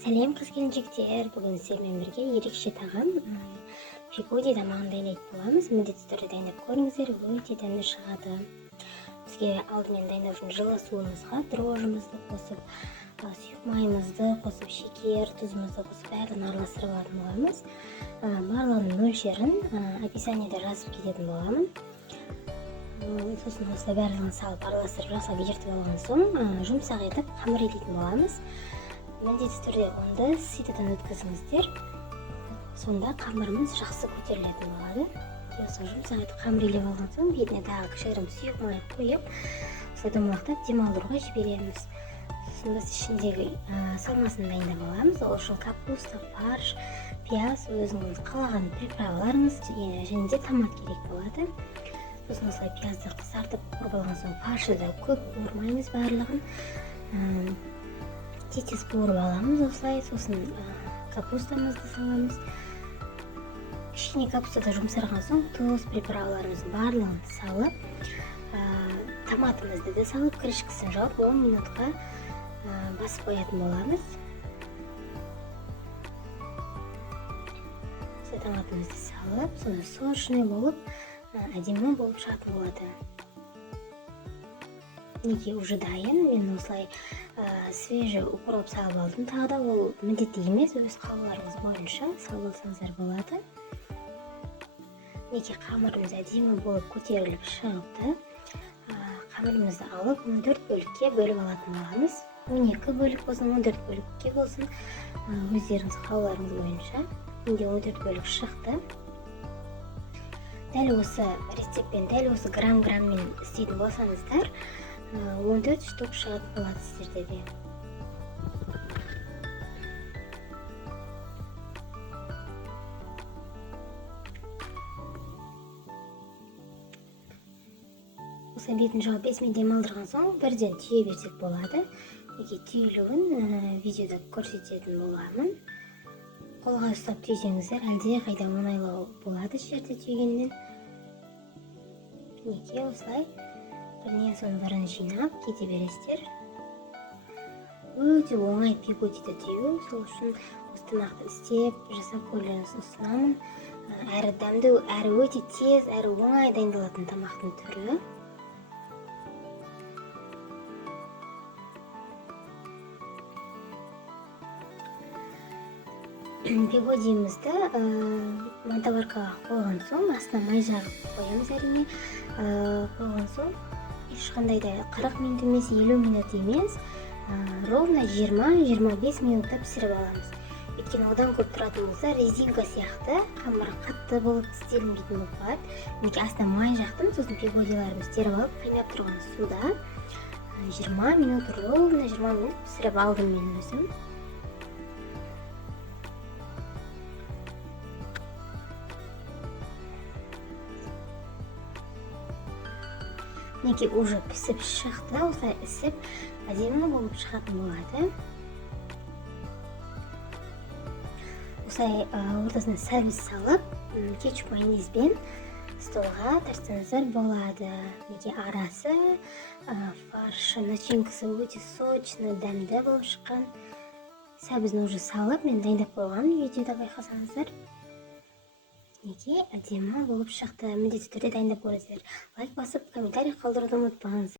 Сәлем қыз-келіншектер, бүгін сіздермен бірге ерекше тағам пигоди тамағын дайындайтын боламыз. Міндетті түрде дайындап көріңіздер, өте дәмді шығады. Бізге алдымен дайындау үшін жылы суымызға дрожжымызды қосып, сұйық майымызды қосып, шекер, тұзымызды қосып, бәрін араластырып алатын боламыз. Барлығының мөлшерін описаниеде жазып кететін боламын. Сосын осылай барлығын салып, араластырып, жасап ертіп алған соң, жұмсақ етіп қамыр илейтін боламыз. Міндетті түрде онды ситадан өткізіңіздер. Сонда қамырымыз жақсы көтерілетін болады. Осы жұмсақ етіп қамыр илеп алған соң, бетіне тағы кішігірім сұйық май қойып, осылай домалақтап демалдыруға жібереміз. Сосын біз ішіндегі салмасын дайындап аламыз. Ол үшін капуста, фарш, пияз, өзіңіз қалаған приправаларыңыз және де томат керек болады. Сосын осылай пиязды қысартып қуырып алған соң, фаршты да көп қуырмаймыз барлығын. Тез қуырып аламыз осылай. Сосын капустамызды саламыз. Кішкене капустада жұмсарған соң, тұз, приправаларымыздың барлығын салып, томатымызды да салып, крышкасын жауып 10 минутқа басып қоятын боламыз. Томатымызды салып, сонда сочный болып, әдемі болып шығатын болады. Неге уже дайын, мен осылай свежий укроп салып алдым. Тағы да ол міндетті емес, өз қалауларыңыз бойынша салып алсаңыздар болады. Неге қамырымыз әдемі болып көтеріліп шығыпты. Қамырымызды алып 14 бөлікке бөліп алатын боламыз. 12 бөлік болсын, 14 бөлікке болсын, өздеріңіз қалауларыңыз бойынша. Менде 14 бөлік шықты. Дәл осы рецептпен, дәл осы грамм-граммен істейтін болсаңыздар, 14 штук шығатын болады сіздерде де. Осы бетін жауып 5 минут демалдырған соң, бірден түйе берсек болады. Неге түйілуін видеода көрсететін боламын. Қолға ұстап түйсеңіздер, әлде қайда оңайлау болады жерде түйгеннен. Неге осылай бірінен соң бірін жинап кете бересіздер. Өте оңай пигодиді түйу, сол үшін осы тамақты істеп, жасап көруіңізді ұсынамын. Әрі дәмді, әрі өте тез, әрі оңай дайындалатын тамақтың түрі. Пигодиімізді мантаваркаға қойған соң, астына май жағып қоямыз әрине. Қойған соң, ешқандай да 40 минут емес, 50 минут емес, ровно 20-25 минутта пісіріп аламыз. Өйткені одан көп тұратын болса, резинка сияқты қамыры қатты болып істелінбейтін болып қалады. Неге астына май жақтым, сосын пигодиларымыз теріп алып, қайнап тұрған суда 20 минут, ровно 20 минут пісіріп алдым мен өзім. Неге уже пісіп шықты, осылай ісіп, әдемі болып шығатын болады. Осылай ортасына сәбіз салып, кетчуп майонезбен столға тартсаңыздар болады. Неге арасы, фаршы, начинкасы өте сочный, дәмді болып шыққан. Сәбізін уже салып, мен дайындап қойған видеода байқасаңыздар. Неге әдемі болып шықты. Міндетті түрде дайындап көріңіздер. Лайк басып, комментарий қалдыруды ұмытпаңыз.